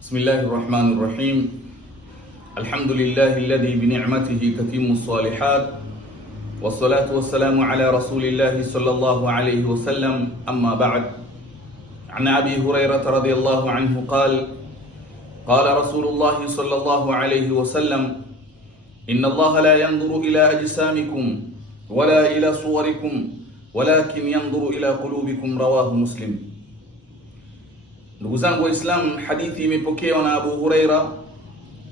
بسم الله الرحمن الرحيم. الحمد لله الذي بنعمته تتم الصالحات، والصلاة والسلام على رسول الله صلى الله عليه وسلم. أما بعد، عن أبي هريرة رضي الله عنه قال: قال رسول الله صلى الله عليه وسلم: إن الله لا ينظر إلى أجسامكم ولا إلى صوركم ولكن ينظر إلى قلوبكم. رواه مسلم. Ndugu zangu Waislamu, hadithi imepokewa na Abu Huraira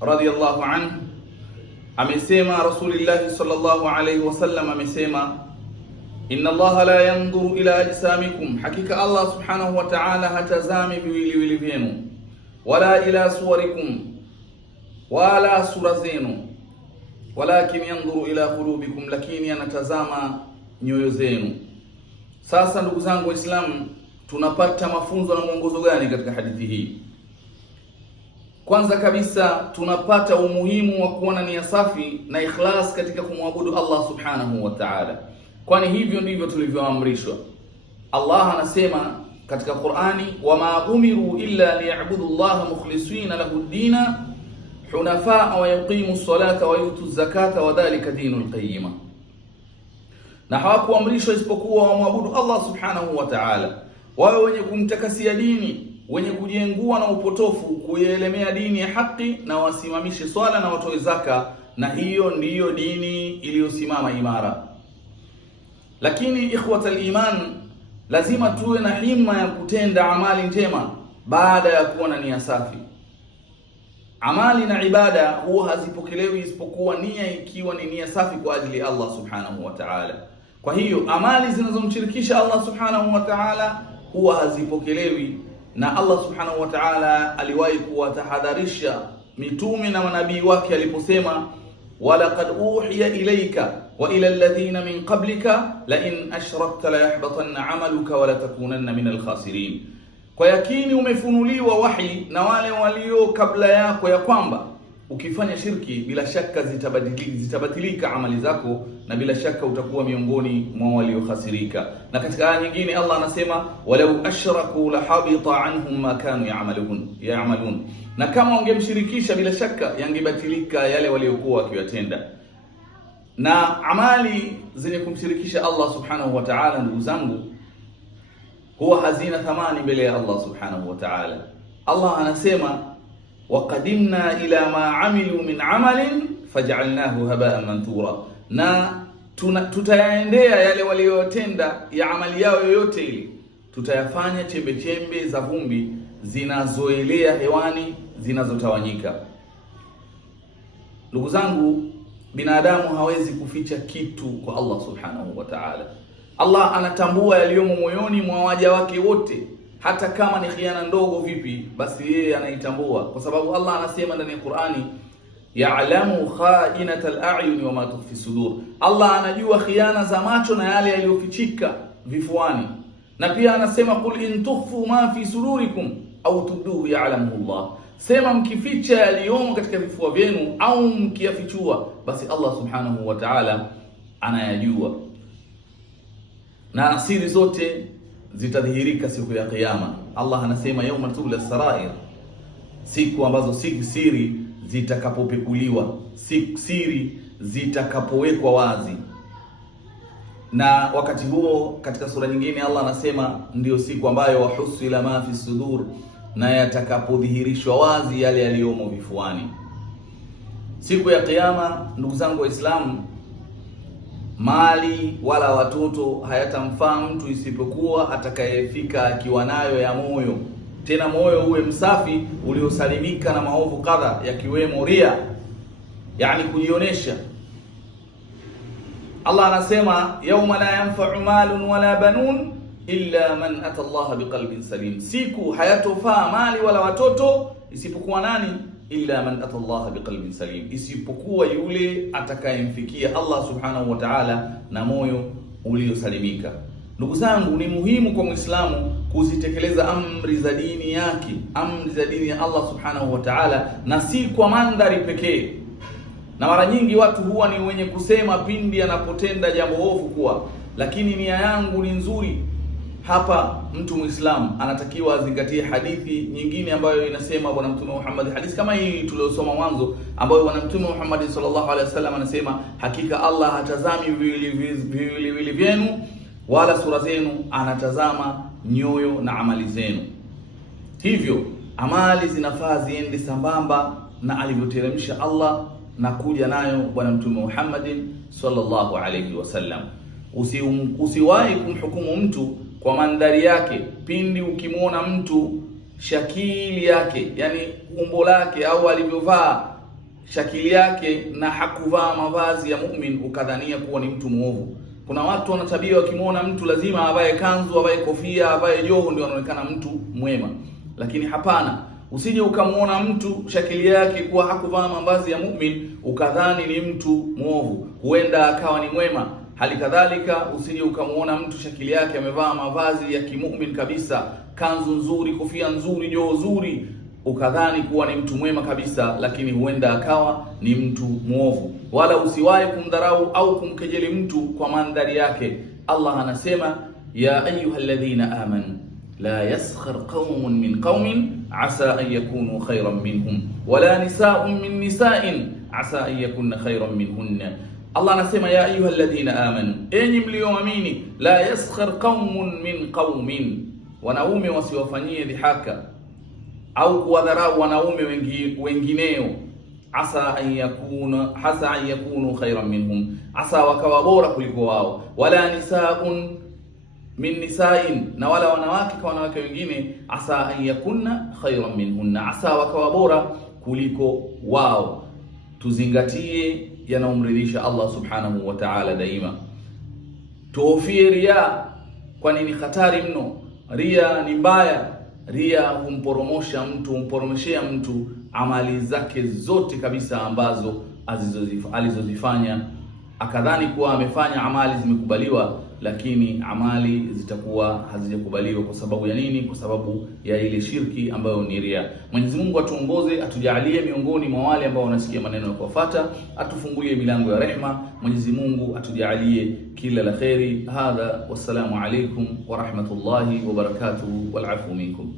radhiyallahu anhu. Amesema Rasulullah sallallahu alayhi wasallam, amesema inna Allah la yanzuru ila ajsamikum, hakika Allah subhanahu wa ta'ala hatazami viwiliwili vyenu, wala ila suwarikum, wala sura zenu, walakin yanzuru ila qulubikum, lakini anatazama nyoyo zenu. Sasa ndugu zangu Waislamu, tunapata mafunzo na mwongozo gani katika hadithi hii? Kwanza kabisa tunapata umuhimu wa kuwa nia safi na ikhlas katika kumwabudu Allah subhanahu wa ta'ala, kwani hivyo ndivyo tulivyoamrishwa. Allah anasema katika Qur'ani, wama umiru illa liya'budu Allah mukhlisina lahu ad-dina hunafaa wa yuqimu as-salata wa yutu az-zakata wa dhalika dinul qayyima, na hawakuamrishwa isipokuwa wamwabudu Allah subhanahu wa ta'ala, wawe wenye kumtakasia dini, wenye kujengua na upotofu, kuielemea dini ya haki, na wasimamishe swala na watoe zaka, na hiyo ndiyo dini iliyosimama imara. Lakini ikhwatal iman, lazima tuwe na himma ya kutenda amali njema baada ya kuwa na nia safi. Amali na ibada huwa hazipokelewi isipokuwa nia ikiwa ni nia safi kwa ajili ya Allah subhanahu wa ta'ala. Kwa hiyo amali zinazomshirikisha Allah subhanahu wa ta'ala huwa hazipokelewi, na Allah subhanahu wa ta'ala aliwahi kuwatahadharisha mitume na manabii wake aliposema, walaqad uhiya ilayka wa ila alladhina min qablika la in ashrakta la yahbatanna amaluka wa la takunanna min alkhasirin. Kwa yakini umefunuliwa wahi na wale walio kabla yako, ya kwamba ukifanya shirki bila shaka zitabatilika amali zako, na bila shaka utakuwa miongoni mwa waliokhasirika. Na katika aya nyingine Allah anasema, walau ashraku la habita anhum ma kanu ya'malun, na kama wangemshirikisha bila shaka yangebatilika yale waliokuwa wakiyatenda. Na amali zenye kumshirikisha Allah subhanahu wa ta'ala, ndugu zangu, huwa hazina thamani mbele ya Allah subhanahu wa ta'ala. Allah anasema, waqadimna ila ma amilu min amalin faj'alnahu haba'an manthura, na tutayaendea yale waliyotenda ya amali yao yoyote ile, tutayafanya chembe chembe za vumbi zinazoelea hewani, zinazotawanyika. Ndugu zangu, binadamu hawezi kuficha kitu kwa Allah subhanahu wa ta'ala. Allah anatambua yaliyomo moyoni mwa waja wake wote, hata kama ni khiana ndogo vipi, basi yeye anaitambua, kwa sababu Allah anasema ndani ya Qur'ani, ya'lamu kha'inatal a'yun wa ma tukhfi sudur. Allah anajua khiana za macho na yale yaliyofichika vifuani. Na pia anasema, qul in tukhfu ma fi sudurikum au tubduhu ya'lamu Allah, sema mkificha yaliyomo katika vifua vyenu au mkiyafichua, basi Allah subhanahu wa ta'ala anayajua, na siri zote zitadhihirika siku ya Kiyama. Allah anasema, yawma tubla sarair, siku ambazo siri zitakapopekuliwa, siri zitakapowekwa wazi. Na wakati huo katika sura nyingine Allah anasema ndio siku ambayo wahusila ma fi sudur, na yatakapodhihirishwa wazi yale yaliyomo vifuani. Siku ya Kiyama, ndugu zangu Waislamu, mali wala watoto hayatamfaa mtu isipokuwa atakayefika akiwa nayo ya moyo, tena moyo uwe msafi uliosalimika na maovu kadha, yakiwemo ria, yani kujionesha. Allah anasema, yauma la yanfa'u malun wala banun illa man ata Allah biqalbin salim, siku hayatofaa mali wala watoto isipokuwa nani? Illa man ata Allah biqalbin salim, isipokuwa yule atakayemfikia Allah subhanahu wa ta'ala na moyo uliosalimika. Ndugu zangu, ni muhimu kwa Muislamu kuzitekeleza amri za dini yake, amri za dini ya Allah subhanahu wa ta'ala, na si kwa mandhari pekee. Na mara nyingi watu huwa ni wenye kusema pindi anapotenda jambo ovu kuwa, lakini nia yangu ni nzuri, hapa mtu Muislamu anatakiwa azingatie hadithi nyingine ambayo inasema Bwana Mtume Muhammad, hadithi kama hii tuliyosoma mwanzo, ambayo Bwana Mtume Muhammad sallallahu alaihi wasallam anasema, hakika Allah hatazami viwili vyenu wala sura zenu, anatazama nyoyo na amali zenu. Hivyo amali zinafaa ziende sambamba na alivyoteremsha Allah na kuja nayo Bwana Mtume Muhammad sallallahu alaihi wasallam. Usiwahi kumhukumu mtu kwa mandhari yake. Pindi ukimwona mtu shakili yake, yani umbo lake au alivyovaa shakili yake, na hakuvaa mavazi ya mu'min, ukadhania kuwa ni mtu muovu. Kuna watu wana tabia, wakimwona mtu lazima avae kanzu, avae kofia, avae joho ndio anaonekana mtu mwema. Lakini hapana, usije ukamwona mtu shakili yake kuwa hakuvaa mavazi ya mu'min ukadhani ni mtu muovu, huenda akawa ni mwema. Hali kadhalika usije ukamwona mtu shakili yake amevaa mavazi ya kimu'min kabisa, kanzu nzuri, kofia nzuri, joho zuri, ukadhani kuwa ni mtu mwema kabisa, lakini huenda akawa ni mtu muovu. Wala usiwahi kumdharau au kumkejeli mtu kwa mandhari yake. Allah anasema, ya ayyuhalladhina amanu la yaskhar qaumun min qaumin asa an yakunu khayran minhum wala nisaa'un min nisa'in asa an yakunna khayran minhunna. Allah anasema, ya ayyuhalladhina amanu, enyi mlioamini, la yaskhar qaumun min qaumin, wanaume wasiwafanyie dhihaka au kuwadharau wanaume wengineo, asa an yakunu khayran minhum, asa wakawa bora kuliko wao, wala nisaa'un min nisa'in, na wala wanawake kwa wanawake wengine, asa an yakunna khayran minhunna, asa wakawa bora kuliko wao. Tuzingatie yanaomridhisha Allah subhanahu wa ta'ala daima. Tuhofie ria, kwani ni hatari mno. Ria ni mbaya. Ria humporomoshea mtu amali zake zote kabisa ambazo alizozifanya, akadhani kuwa amefanya amali zimekubaliwa, lakini amali zitakuwa hazijakubaliwa. Kwa sababu ya nini? Kwa sababu ya ile shirki ambayo ni ria. Mwenyezi Mungu atuongoze, atujalie miongoni mwa wale ambao wanasikia maneno ya kufuata, atufungulie milango ya rehema. Mwenyezi Mungu atujalie kila la kheri. Hadha, wassalamu alaikum wa rahmatullahi wa barakatuh, wal afu minkum.